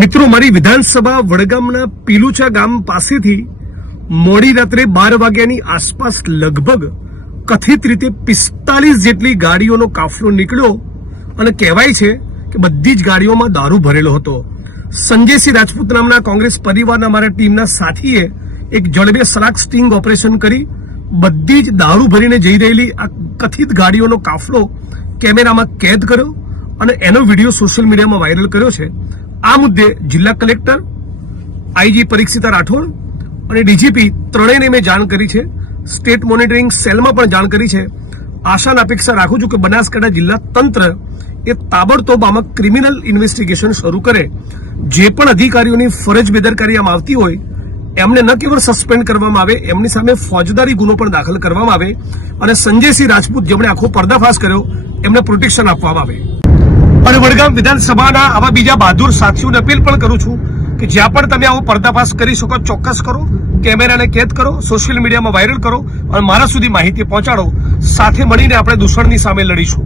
મિત્રો, મારી વિધાનસભા વડગામના પીલુચા ગામ પાસેથી મોડી રાત્રે 12 વાગ્યાની આસપાસ લગભગ કથિત રીતે 45 જેટલી ગાડીઓનો કાફલો નીકળ્યો અને કહેવાય છે કે બધી જ ગાડીઓમાં દારૂ ભરેલો હતો. સંજયસિંહ રાજપૂત નામના કોંગ્રેસ પરિવારના અમારા ટીમના સાથીએ એક જડબે સલાક સ્ટિંગ ઓપરેશન કરી બધી જ દારૂ ભરીને જઈ રહેલી આ કથિત ગાડીઓનો કાફલો કેમેરામાં કેદ કર્યો અને એનો વિડીયો સોશિયલ મીડિયામાં વાયરલ કર્યો છે. આ મુદ્દે જિલ્લા કલેક્ટર, આઈજી પરીક્ષિતા રાઠોડ અને ડીજીપી ત્રણેયને મેં જાણ કરી છે. સ્ટેટ મોનિટરિંગ સેલમાં પણ જાણ કરી છે. આશા અને અપેક્ષા રાખું છું કે બનાસકાંઠા જિલ્લા તંત્ર એ તાબડતોબ આમાં ક્રિમિનલ ઇન્વેસ્ટિગેશન શરૂ કરે. જે પણ અધિકારીઓની ફરજ બેદરકારી આમ આવતી હોય એમને ન કેવળ સસ્પેન્ડ કરવામાં આવે, એમની સામે ફોજદારી ગુનો પણ દાખલ કરવામાં આવે અને સંજયસિંહ રાજપૂત જેમણે આખો પર્દાફાશ કર્યો એમને પ્રોટેક્શન આપવામાં આવે. અને વડગામ વિધાનસભાના આવા બીજા બહાદુર સાથીઓને અપીલ પણ કરું છું કે જ્યાં પણ તમે આવો પર્દાફાશ કરી શકો ચોક્કસ કરો, કેમેરાને કેદ કરો, સોશિયલ મીડિયામાં વાયરલ કરો અને મારા સુધી માહિતી પહોંચાડો. સાથે મળીને આપણે દૂષણની સામે લડીશું.